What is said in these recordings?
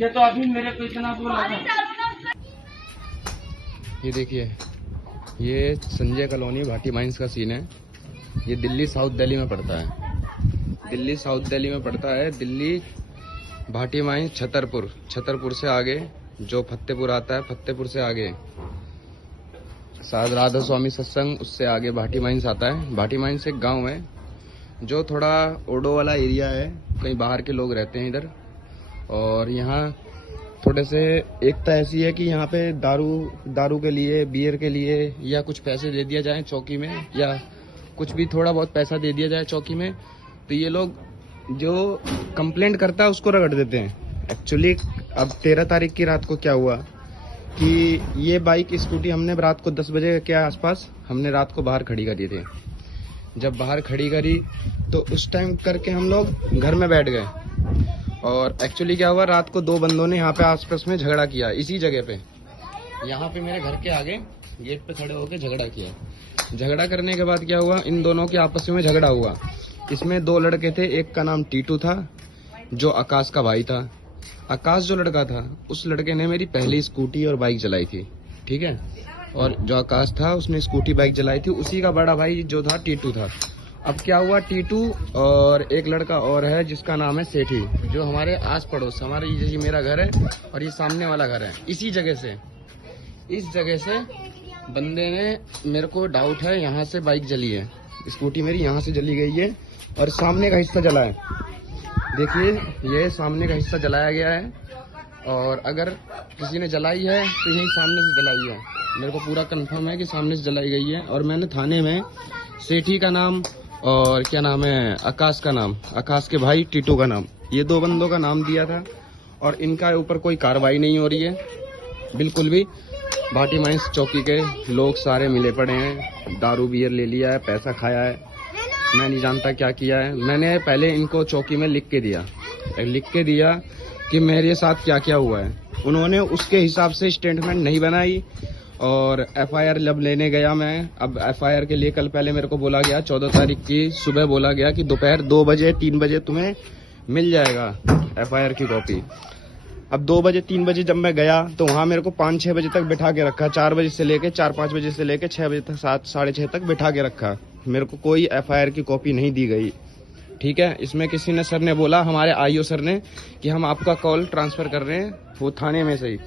ये तो अभी मेरे को इतना बोला था। ये देखिए, ये संजय कॉलोनी भाटी माइंस का सीन है। ये दिल्ली साउथ दिल्ली में पड़ता है। दिल्ली साउथ दिल्ली में पड़ता है। दिल्ली भाटी माइंस छतरपुर से आगे जो फतेहपुर आता है, फतेहपुर से आगे शायद राधा स्वामी सत्संग, उससे आगे भाटी माइंस आता है। भाटी माइंस एक गांव है जो थोड़ा ओडो वाला एरिया है, कहीं बाहर के लोग रहते हैं इधर। और यहाँ थोड़े से एकता ऐसी है कि यहाँ पे दारू के लिए, बियर के लिए या कुछ पैसे दे दिया जाए चौकी में, या कुछ भी थोड़ा बहुत पैसा दे दिया जाए चौकी में, तो ये लोग जो कंप्लेंट करता है उसको रगड़ देते हैं। एक्चुअली अब 13 तारीख की रात को क्या हुआ कि ये बाइक स्कूटी हमने रात को 10 बजे के आसपास हमने रात को बाहर खड़ी करी थी। जब बाहर खड़ी करी तो उस टाइम करके हम लोग घर में बैठ गए। और एक्चुअली क्या हुआ, रात को 2 बंदों ने यहाँ पे आसपास में झगड़ा किया, इसी जगह पे, यहाँ पे मेरे घर के आगे गेट पे खड़े होकर झगड़ा किया। झगड़ा करने के बाद क्या हुआ, इन दोनों के आपस में झगड़ा हुआ। इसमें 2 लड़के थे, एक का नाम टीटू था जो आकाश का भाई था। आकाश जो लड़का था उस लड़के ने मेरी पहली स्कूटी और बाइक चलाई थी, ठीक है। और जो आकाश था उसने स्कूटी बाइक चलाई थी, उसी का बड़ा भाई जो था टीटू था। अब क्या हुआ, टीटू और एक लड़का और है जिसका नाम है सेठी, जो हमारे आस पड़ोस, हमारे ये मेरा घर है और ये सामने वाला घर है, इसी जगह से, इस जगह से बंदे ने, मेरे को डाउट है यहाँ से बाइक जली है, स्कूटी मेरी यहाँ से जली गई है और सामने का हिस्सा जला है। देखिए ये सामने का हिस्सा जलाया गया है और अगर किसी ने जलाई है तो यही सामने से जलाई है। मेरे को पूरा कंफर्म है कि सामने से जलाई गई है। और मैंने थाने में सेठी का नाम और क्या नाम है, आकाश का नाम, आकाश के भाई टीटू का नाम, ये 2 बंदों का नाम दिया था और इनका ऊपर कोई कार्रवाई नहीं हो रही है बिल्कुल भी। भाटी माइंस चौकी के लोग सारे मिले पड़े हैं, दारू बियर ले लिया है, पैसा खाया है, मैं नहीं जानता क्या किया है। मैंने पहले इनको चौकी में लिख के दिया कि मेरे साथ क्या क्या हुआ है। उन्होंने उसके हिसाब से स्टेटमेंट नहीं बनाई और एफआईआर जब लेने गया मैं, अब एफआईआर के लिए कल पहले मेरे को बोला गया 14 तारीख की सुबह बोला गया कि दोपहर 2 बजे 3 बजे तुम्हें मिल जाएगा एफआईआर की कॉपी। अब 2 बजे 3 बजे जब मैं गया तो वहाँ मेरे को 5-6 बजे तक बिठा के रखा, 4 बजे से लेके 4-5 बजे से लेके 6 बजे तक, 7-6:30 तक बिठा के रखा। मेरे को कोई एफआईआर की कॉपी नहीं दी गई, ठीक है। इसमें किसी ने, सर ने बोला, हमारे आईओ सर ने, कि हम आपका कॉल ट्रांसफर कर रहे हैं वो थाने में से ही,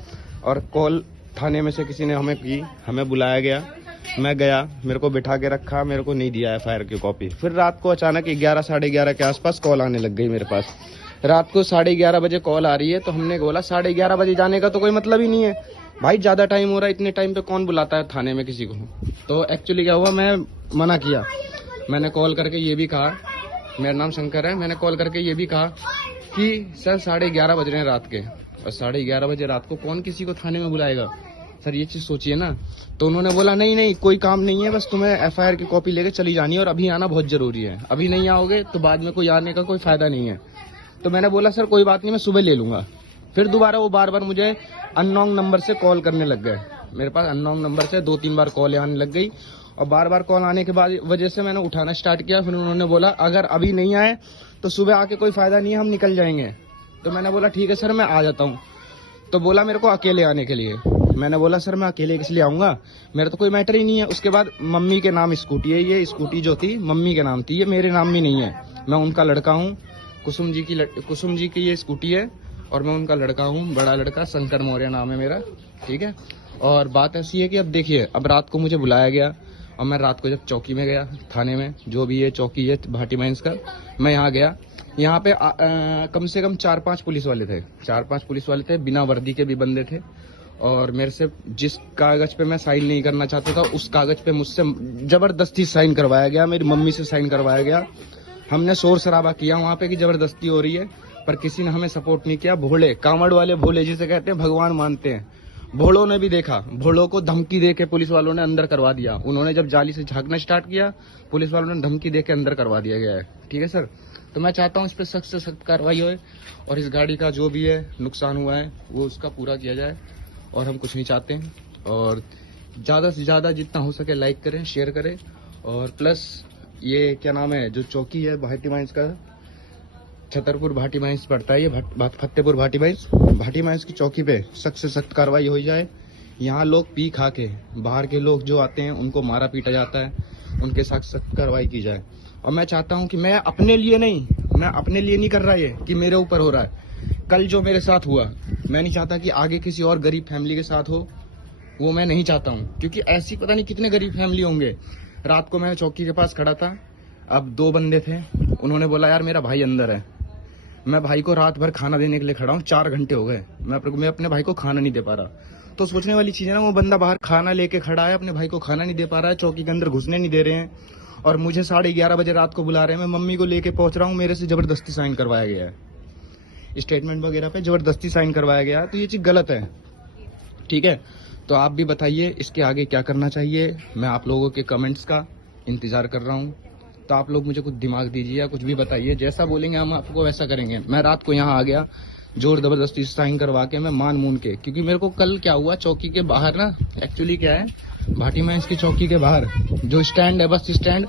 और कॉल थाने में से किसी ने हमें की, हमें बुलाया गया, मैं गया, मेरे को बिठा के रखा, मेरे को नहीं दिया एफआईआर की कॉपी। फिर रात को अचानक 11-11:30 के आसपास कॉल आने लग गई मेरे पास। रात को 11:30 बजे कॉल आ रही है तो हमने बोला 11:30 बजे जाने का तो कोई मतलब ही नहीं है भाई, ज्यादा टाइम हो रहा है, इतने टाइम पे कौन बुलाता है थाने में किसी को। तो एक्चुअली क्या हुआ, मैं मना किया। मैंने कॉल करके ये भी कहा, मेरा नाम शंकर है, मैंने कॉल करके ये भी कहा कि सर 11:30 बज रहे हैं रात के, और 11:30 बजे रात को कौन किसी को थाने में बुलाएगा सर, ये चीज सोचिए ना। तो उन्होंने बोला नहीं कोई काम नहीं है, बस तुम्हें एफआईआर की कॉपी लेके चली जानी है और अभी आना बहुत जरूरी है, अभी नहीं आओगे तो बाद में कोई आने का कोई फायदा नहीं है। तो मैंने बोला सर कोई बात नहीं, मैं सुबह ले लूंगा। फिर दोबारा वो बार बार मुझे अननोन नंबर से कॉल करने लग गए, मेरे पास अननोन नंबर से 2-3 बार कॉल आने लग गई और बार बार कॉल आने के बाद वजह से मैंने उठाना स्टार्ट किया। फिर उन्होंने बोला अगर अभी नहीं आए तो सुबह आके कोई फायदा नहीं है, हम निकल जाएंगे। तो मैंने बोला ठीक है सर मैं आ जाता हूँ। तो बोला मेरे को अकेले आने के लिए। मैंने बोला सर मैं अकेले किस लिए आऊंगा, मेरा तो कोई मैटर ही नहीं है। उसके बाद मम्मी के नाम स्कूटी है, ये स्कूटी जो थी मम्मी के नाम थी, ये मेरे नाम भी नहीं है, मैं उनका लड़का हूँ। कुसुम जी की ये स्कूटी है और मैं उनका लड़का हूँ, बड़ा लड़का, शंकर मौर्य नाम है मेरा, ठीक है। और बात ऐसी है कि अब देखिए, अब रात को मुझे बुलाया गया और मैं रात को जब चौकी में गया, थाने में जो भी ये चौकी है भाटी माइंस का, मैं यहाँ गया। यहाँ पे कम से कम 4-5 पुलिस वाले थे, 4-5 पुलिस वाले थे, बिना वर्दी के भी बंदे थे। और मेरे से जिस कागज पे मैं साइन नहीं करना चाहता था उस कागज पे मुझसे जबरदस्ती साइन करवाया गया, मेरी मम्मी से साइन करवाया गया। हमने शोर शराबा किया वहाँ पे कि जबरदस्ती हो रही है, पर किसी ने हमें सपोर्ट नहीं किया। भोले, कांवड़ वाले भोले जिसे कहते हैं, भगवान मानते हैं, भोलों ने भी देखा, भोलों को धमकी दे के पुलिस वालों ने अंदर करवा दिया। उन्होंने जब जाली से झांकना स्टार्ट किया, पुलिस वालों ने धमकी दे के अंदर करवा दिया गया है, ठीक है सर। तो मैं चाहता हूँ इस पर सख्त से सख्त कार्रवाई हो और इस गाड़ी का जो भी है नुकसान हुआ है वो उसका पूरा किया जाए, और हम कुछ नहीं चाहते हैं। और ज़्यादा से ज़्यादा जितना हो सके लाइक करें, शेयर करें, और प्लस ये क्या नाम है जो चौकी है भाटी माइंस का छतरपुर भाटी माइंस पड़ता है ये, फतेहपुर भाटी माइंस की चौकी पे सख्त से सख्त कार्रवाई हो जाए। यहाँ लोग पी खा के, बाहर के लोग जो आते हैं उनको मारा पीटा जाता है, उनके साथ सख्त कार्रवाई की जाए। और मैं चाहता हूँ कि मैं अपने लिए नहीं कर रहा ये कि मेरे ऊपर हो रहा है। कल जो मेरे साथ हुआ, मैं नहीं चाहता कि आगे किसी और गरीब फैमिली के साथ हो, वो मैं नहीं चाहता हूँ, क्योंकि ऐसी पता नहीं कितने गरीब फैमिली होंगे। रात को मैं चौकी के पास खड़ा था, अब 2 बंदे थे, उन्होंने बोला यार मेरा भाई अंदर है। मैं भाई को रात भर खाना देने के लिए खड़ा हूँ, 4 घंटे हो गए, मैं अपने भाई को खाना नहीं दे पा रहा। तो सोचने वाली चीज है ना, वो बंदा बाहर खाना लेके खड़ा है, अपने भाई को खाना नहीं दे पा रहा है, चौकी के अंदर घुसने नहीं दे रहे हैं, और मुझे 11:30 बजे रात को बुला रहे हैं। मैं मम्मी को लेके पहुंच रहा हूँ, मेरे से जबरदस्ती साइन करवाया गया है, स्टेटमेंट वगैरह पे जबरदस्ती साइन करवाया गया है। तो ये चीज गलत है, ठीक है। तो आप भी बताइए इसके आगे क्या करना चाहिए। मैं आप लोगों के कमेंट्स का इंतजार कर रहा हूँ। तो आप लोग मुझे कुछ दिमाग दीजिए या कुछ भी बताइए, जैसा बोलेंगे हम आपको वैसा करेंगे। मैं रात को यहाँ आ गया जोर जबरदस्ती साइन करवा के, मैं मान के, क्योंकि मेरे को कल क्या हुआ, चौकी के बाहर ना, एक्चुअली क्या है, भाटी माइंस की चौकी के बाहर जो स्टैंड है, बस स्टैंड,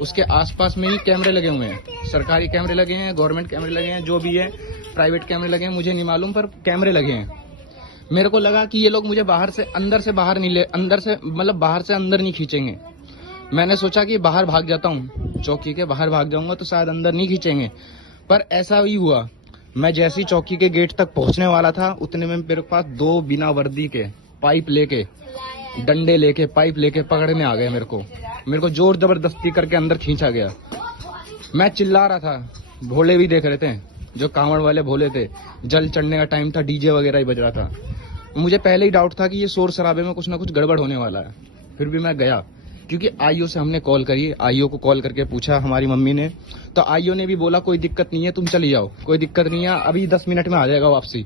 उसके आसपास में ही कैमरे लगे हुए हैं। सरकारी कैमरे लगे हैं, गवर्नमेंट कैमरे लगे हैं, जो भी है, प्राइवेट कैमरे लगे हैं, मुझे नहीं मालूम, पर कैमरे लगे हैं। मेरे को लगा कि ये लोग मुझे बाहर से अंदर नहीं खींचेंगे। मैंने सोचा कि बाहर भाग जाता हूँ, चौकी के बाहर भाग जाऊंगा तो शायद अंदर नहीं खींचेंगे, पर ऐसा ही हुआ। मैं जैसे ही चौकी के गेट तक पहुंचने वाला था, उतने में मेरे पास 2 बिना वर्दी के पाइप लेके, डंडे लेके, पाइप लेके पकड़ने आ गए। मेरे को जोर जबरदस्ती करके अंदर खींचा गया। मैं चिल्ला रहा था, भोले भी देख रहे थे, जो कांवड़ वाले भोले थे, जल चढ़ने का टाइम था, डीजे वगैरह ही बज रहा था। मुझे पहले ही डाउट था कि ये शोर शराबे में कुछ ना कुछ गड़बड़ होने वाला है, फिर भी मैं गया, क्योंकि आईओ से हमने कॉल करी, आईओ को कॉल करके पूछा हमारी मम्मी ने, तो आईओ ने भी बोला कोई दिक्कत नहीं है, तुम चली जाओ, कोई दिक्कत नहीं है, अभी 10 मिनट में आ जाएगा वापसी,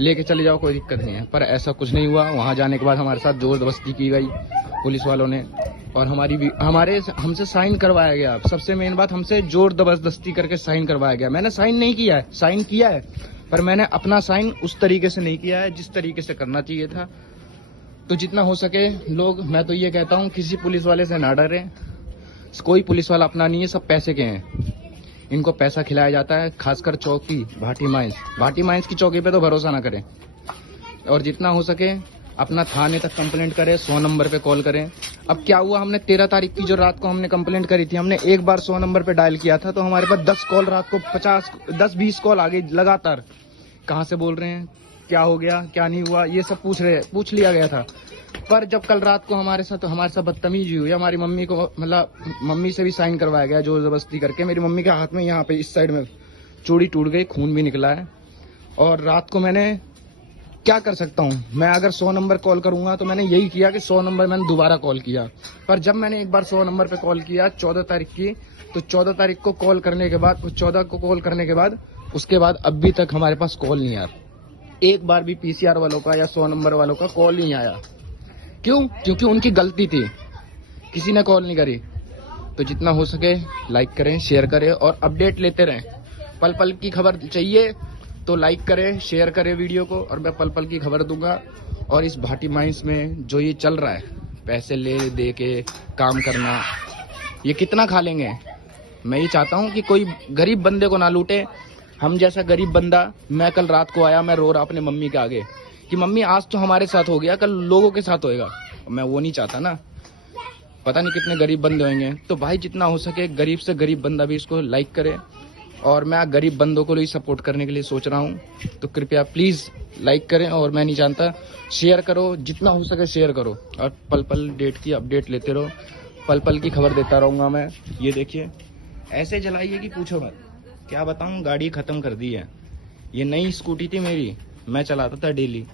लेके चले जाओ, कोई दिक्कत नहीं है। पर ऐसा कुछ नहीं हुआ। वहां जाने के बाद हमारे साथ जोर जबरदस्ती की गई पुलिस वालों ने, और हमसे साइन करवाया गया। सबसे मेन बात, हमसे जोर जबरदस्ती करके साइन करवाया गया। मैंने साइन नहीं किया है, साइन किया है, पर मैंने अपना साइन उस तरीके से नहीं किया है जिस तरीके से करना चाहिए था। तो जितना हो सके लोग, मैं तो ये कहता हूँ, किसी पुलिस वाले से ना डरें। कोई पुलिस वाला अपना नहीं है, सब पैसे के हैं, इनको पैसा खिलाया जाता है। खासकर चौकी भाटी माइंस की चौकी पे तो भरोसा ना करें, और जितना हो सके अपना थाने तक कंप्लेंट करें, 100 नंबर पे कॉल करें। अब क्या हुआ, हमने 13 तारीख की जो रात को हमने कंप्लेंट करी थी, हमने एक बार 100 नंबर पे डायल किया था, तो हमारे पास 10 कॉल, रात को 10-20 कॉल आ गई लगातार। कहाँ से बोल रहे हैं, क्या हो गया, क्या नहीं हुआ, ये सब पूछ लिया गया था। पर जब कल रात को हमारे साथ बदतमीजी हुई, हमारी मम्मी को, मतलब मम्मी से भी साइन करवाया गया जोर जबरदस्ती करके। मेरी मम्मी के हाथ में यहाँ पे इस साइड में चूड़ी टूट गई, खून भी निकला है। और रात को मैंने क्या कर सकता हूँ, मैं अगर 100 नंबर कॉल करूंगा तो मैंने यही किया कि 100 नंबर मैंने दोबारा कॉल किया। पर जब मैंने एक बार 100 नंबर पे कॉल किया 14 तारीख की, तो 14 तारीख को कॉल करने के बाद, 14 को कॉल करने के बाद, उसके बाद अभी तक हमारे पास कॉल नहीं आया। एक बार भी पीसीआर वालों का या 100 नंबर वालों का कॉल नहीं आया। क्यों? क्योंकि उनकी गलती थी, किसी ने कॉल नहीं करी। तो जितना हो सके लाइक करें, शेयर करें और अपडेट लेते रहें। पल पल की खबर चाहिए तो लाइक करें, शेयर करें वीडियो को, और मैं पल पल की खबर दूंगा। और इस भाटी माइंस में जो ये चल रहा है, पैसे ले दे के काम करना, ये कितना खा लेंगे। मैं ये चाहता हूँ कि कोई गरीब बंदे को ना लूटे। हम जैसा गरीब बंदा, मैं कल रात को आया, मैं रो रहा अपने मम्मी के आगे कि मम्मी आज तो हमारे साथ हो गया, कल लोगों के साथ होएगा। मैं वो नहीं चाहता ना, पता नहीं कितने गरीब बंदे होंगे। तो भाई जितना हो सके गरीब से गरीब बंदा भी इसको लाइक करे, और मैं गरीब बंदों को ही सपोर्ट करने के लिए सोच रहा हूँ। तो कृपया प्लीज लाइक करें, और मैं नहीं जानता, शेयर करो, जितना हो सके शेयर करो, और पल पल डेट की अपडेट लेते रहो। पल पल की खबर देता रहूंगा मैं। ये देखिए ऐसे जलाइए कि पूछो मत, क्या बताऊं, गाड़ी खत्म कर दी है। ये नई स्कूटी थी मेरी, मैं चलाता था डेली,